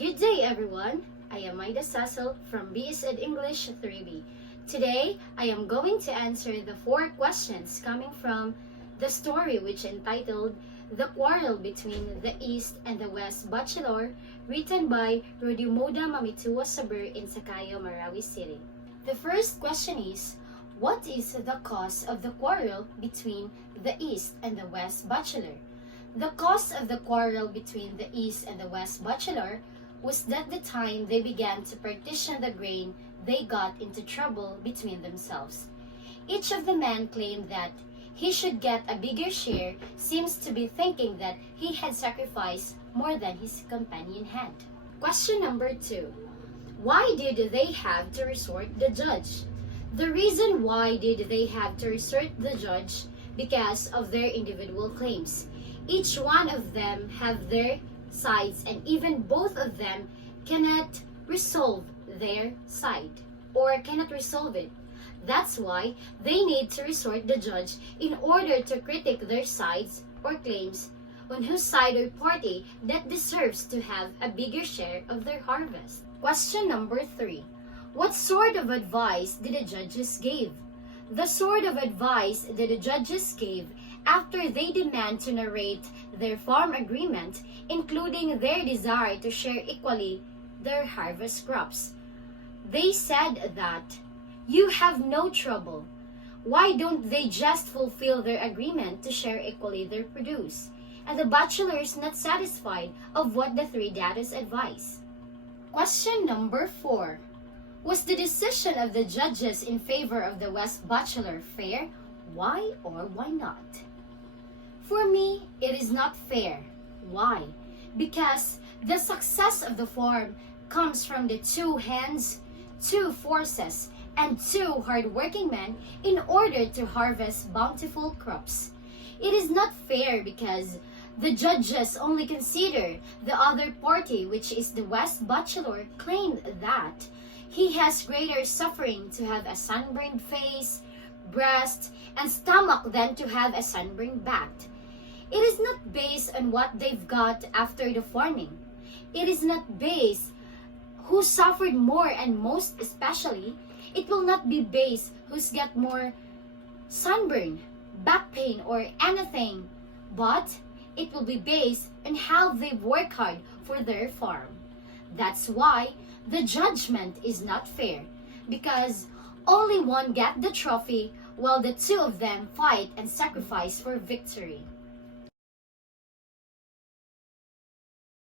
Good day, everyone. I am Maida Cecil from BSED English 3B. Today, I am going to answer the 4 questions coming from the story which entitled The Quarrel Between the East and the West Bachelor, written by Rodimoda Mamitua Saber in Sakayo, Marawi City. The first question is, what is the cause of the quarrel between the East and the West Bachelor? The cause of the quarrel between the East and the West Bachelor was that the time they began to partition the grain, they got into trouble between themselves. Each of the men claimed that he should get a bigger share, seems to be thinking that he had sacrificed more than his companion had. Question number 2. Why did they have to resort the judge? The reason why did they have to resort the judge because of their individual claims. Each one of them have their sides, and even both of them cannot resolve their side or cannot resolve it. That's why they need to resort the judge in order to critique their sides or claims on whose side or party that deserves to have a bigger share of their harvest. Question number 3. What sort of advice did the judges give? The sort of advice that the judges gave after they demand to narrate their farm agreement, including their desire to share equally their harvest crops. They said that, "You have no trouble. Why don't they just fulfill their agreement to share equally their produce?" And the bachelor is not satisfied of what the 3 daughters advise. Question number 4. Was the decision of the judges in favor of the West Bachelor fair? Why or why not? For me, it is not fair. Why? Because the success of the farm comes from the 2 hands, 2 forces, and 2 hardworking men in order to harvest bountiful crops. It is not fair because the judges only consider the other party, which is the West Bachelor, claimed that he has greater suffering to have a sunburned face, breast, and stomach than to have a sunburned back. It is not based on what they've got after the farming. It is not based who suffered more, and most especially, it will not be based who's got more sunburn, back pain, or anything, but it will be based on how they work hard for their farm. That's why the judgment is not fair, because only one got the trophy while the 2 of them fight and sacrifice for victory.